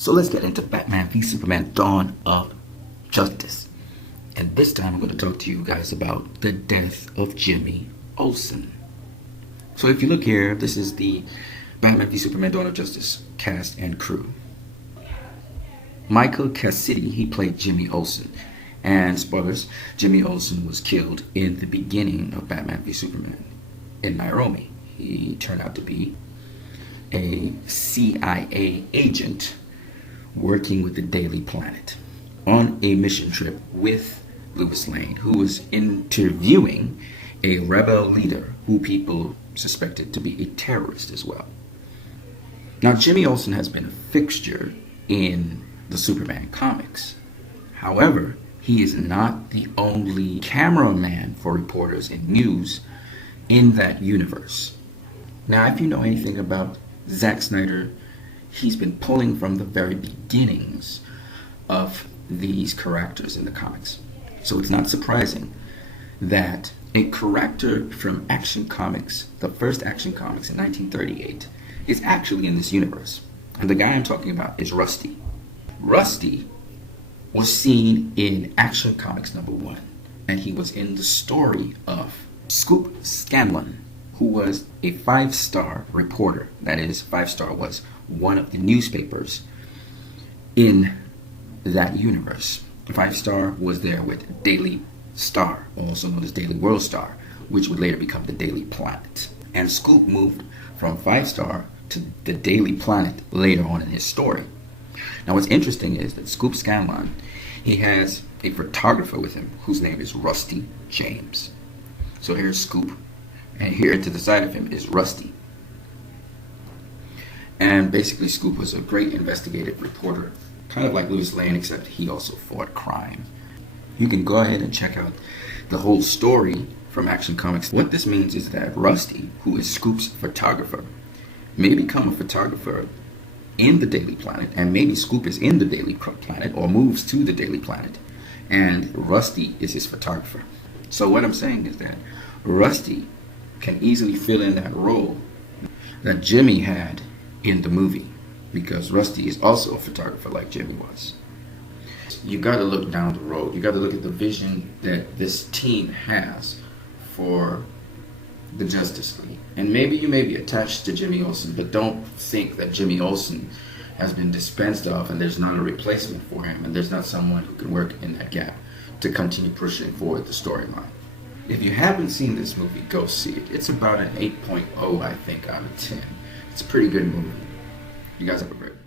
So let's get into Batman v Superman Dawn of Justice. And this time I'm going to talk to you guys about the death of Jimmy Olsen. So if you look here, this is the Batman v Superman Dawn of Justice cast and crew. Michael Cassidy, he played Jimmy Olsen. And spoilers, Jimmy Olsen was killed in the beginning of Batman v Superman in Nairobi. He turned out to be a CIA agent working with the Daily Planet on a mission trip with Lois Lane, who was interviewing a rebel leader who people suspected to be a terrorist as well. Now, Jimmy Olsen has been a fixture in the Superman comics. However, he is not the only cameraman for reporters and news in that universe. Now, if you know anything about Zack Snyder, he's been pulling from the very beginnings of these characters in the comics. So it's not surprising that a character from Action Comics, the first Action Comics in 1938, is actually in this universe. And the guy I'm talking about is Rusty. Rusty was seen in Action Comics #1, and he was in the story of Scoop Scanlon, who was a 5-star reporter. That is, 5-star was one of the newspapers in that universe. 5-star was there with Daily Star, also known as Daily World Star, which would later become the Daily Planet. And Scoop moved from 5-star to the Daily Planet later on in his story. Now what's interesting is that Scoop Scanlon, he has a photographer with him whose name is Rusty James. So here's Scoop, and here to the side of him is Rusty. And basically Scoop was a great investigative reporter, kind of like Lois Lane, except he also fought crime. You can go ahead and check out the whole story from Action Comics. What this means is that Rusty, who is Scoop's photographer, may become a photographer in the Daily Planet, and maybe Scoop is in the Daily Planet or moves to the Daily Planet, and Rusty is his photographer. So what I'm saying is that Rusty can easily fill in that role that Jimmy had in the movie, because Rusty is also a photographer like Jimmy was. You got to look down the road. You got to look at the vision that this team has for the Justice League. And maybe you may be attached to Jimmy Olsen, but don't think that Jimmy Olsen has been dispensed of and there's not a replacement for him, and there's not someone who can work in that gap to continue pushing forward the storyline. If you haven't seen this movie, go see it. It's about an 8.0, I think, out of 10. It's a pretty good movie. You guys have a great day.